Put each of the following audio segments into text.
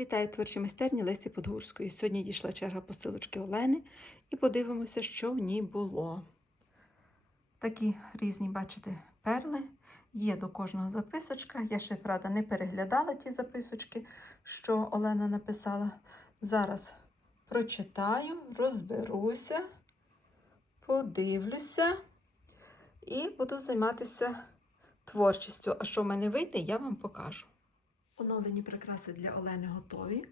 Вітаю творчі майстерні Лесі Подгурської. Сьогодні дійшла черга посилочки Олени і подивимося, що в ній було. Такі різні, бачите, перли. Є до кожного записочка. Я ще, правда, не переглядала ті записочки, що Олена написала. Зараз прочитаю, розберуся, подивлюся і буду займатися творчістю. А що в мене вийде, я вам покажу. Оновлені прикраси для Олени готові.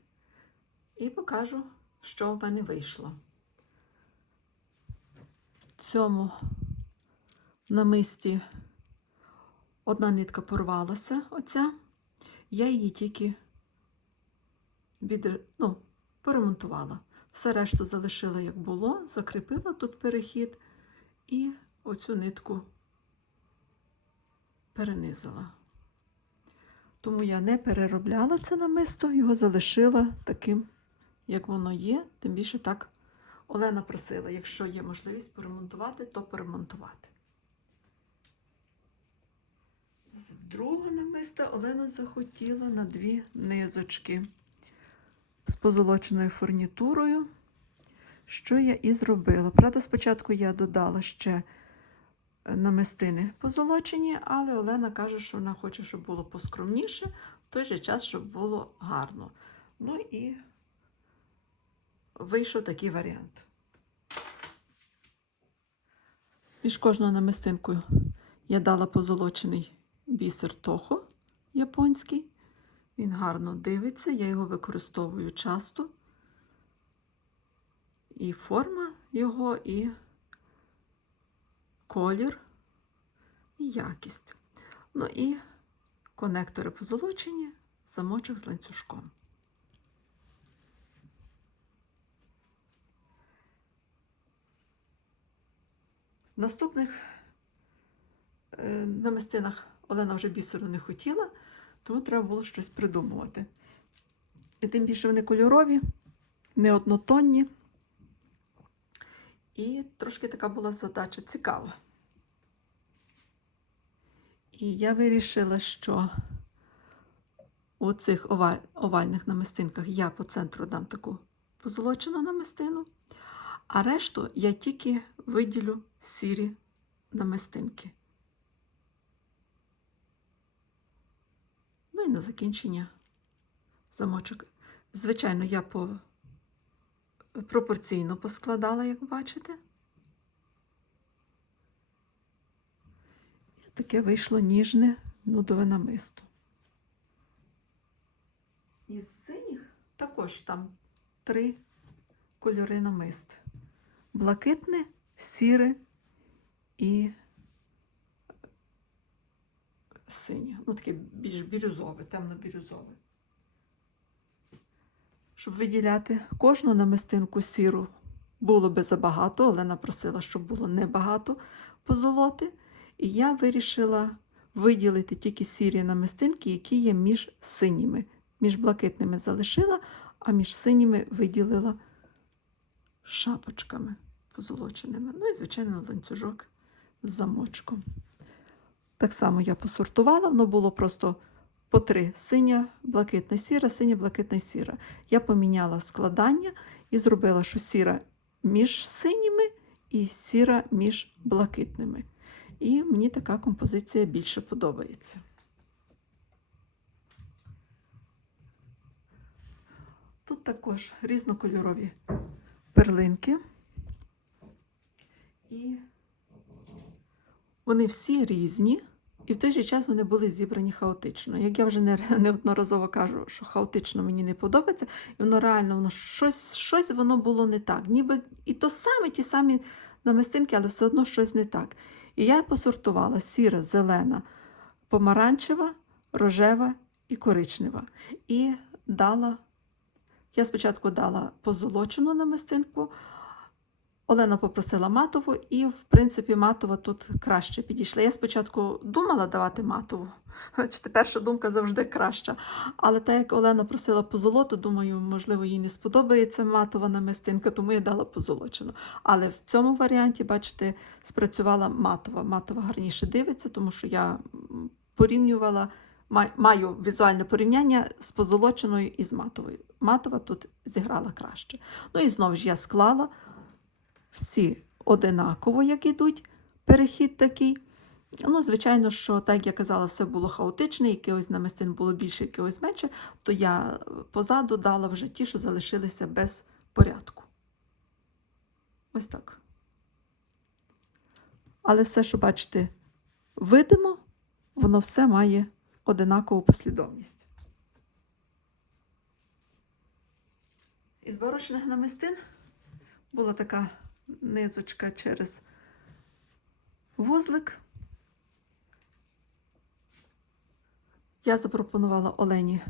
І покажу, що в мене вийшло. В цьому намисті одна нитка порвалася, оця. Я її тільки від, ну, поремонтувала. Все решту залишила, як було, закріпила тут перехід і оцю нитку перенизила. Тому я не переробляла це намисто, його залишила таким, як воно є. Тим більше так Олена просила, якщо є можливість поремонтувати, то поремонтувати. З другого намиста Олена захотіла на дві низочки з позолоченою фурнітурою, що я і зробила. Правда, спочатку я додала ще намистини позолочені, але Олена каже, що вона хоче, щоб було поскромніше, в той же час, щоб було гарно. Ну і вийшов такий варіант. Між кожною намистинкою я дала позолочений бісер тохо японський. Він гарно дивиться, я його використовую часто. І форма його, і колір і якість. Ну і конектори позолочені, замочок з ланцюжком. В наступних е, намистинах Олена вже бісеру не хотіла, тому треба було щось придумувати. І тим більше вони кольорові, неоднотонні. І трошки така була задача цікава. І я вирішила, що у цих овальних намистинках я по центру дам таку позолочену намистину, а решту я тільки виділю сірі намистинки. Ну і на закінчення замочок. Звичайно, я по пропорційно поскладала, як бачите. І таке вийшло ніжне нудове намисто. Із синіх також там три кольори намист. Блакитне, сіре і синє. Ну, таке більш бірюзове, темно-бірюзове. Щоб виділяти кожну намистинку сіру було би забагато, Олена просила, щоб було небагато позолоти. І я вирішила виділити тільки сірі намистинки, які є між синіми. Між блакитними залишила, а між синіми виділила шапочками позолоченими. Ну і, звичайно, ланцюжок з замочком. Так само я посортувала, воно було просто по три синя, блакитна сіра, синя, блакитна сіра. Я поміняла складання і зробила, що сіра між синіми і сіра між блакитними. І мені така композиція більше подобається. Тут також різнокольорові перлинки. І вони всі різні. І в той же час вони були зібрані хаотично. Як я вже неодноразово кажу, що хаотично мені не подобається, і воно реально воно щось щось воно було не так. Ніби і то саме, ті самі намистинки, але все одно щось не так. І я посортувала сіра, зелена, помаранчева, рожева і коричнева. І дала, я спочатку дала позолочену намистинку, Олена попросила матову, і, в принципі, матова тут краще підійшла. Я спочатку думала давати матову, Бачите, перша думка завжди краща. Але так як Олена просила позолоту, думаю, можливо, їй не сподобається матова намистинка, тому я дала позолочену. Але в цьому варіанті, бачите, спрацювала матова. Матова гарніше дивиться, тому що я порівнювала маю візуальне порівняння з позолоченою і з матовою. Матова тут зіграла краще. Ну і знову ж я склала всі одинаково, як ідуть, перехід такий. Ну, звичайно, що, так як я казала, все було хаотичне, якихось намистин було більше, якихось менше, то я позаду дала вже ті, що залишилися без порядку. Ось так. Але все, що бачите, видимо, воно все має одинакову послідовність. Із борошних намистин була така низочка через вузлик. Я запропонувала Олені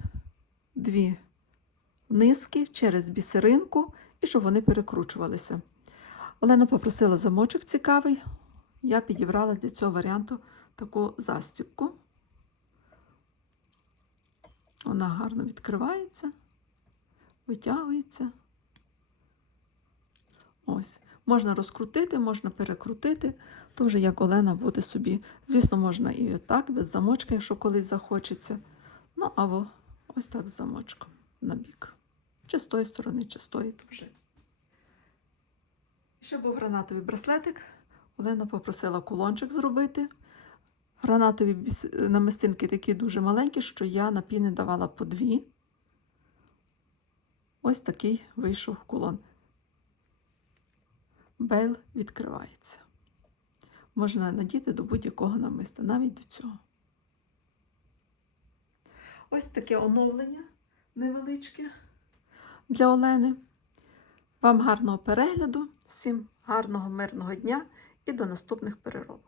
дві низки через бісеринку і щоб вони перекручувалися. Олена попросила замочок цікавий. Я підібрала для цього варіанту таку застібку. Вона гарно відкривається, витягується. Ось. Можна розкрутити, можна перекрутити, то вже як Олена буде собі. Звісно, можна і так, без замочка, якщо колись захочеться. Ну, або ось так з замочком на бік. Чи з тої сторони, чи з тої, то вже. Ще був гранатовий браслетик. Олена попросила кулончик зробити. Гранатові намистинки такі дуже маленькі, що я на піни давала по дві. Ось такий вийшов кулон. Бейл відкривається. Можна надіти до будь-якого намиста, навіть до цього. Ось таке оновлення невеличке для Олени. Вам гарного перегляду, всім гарного мирного дня і до наступних переробок.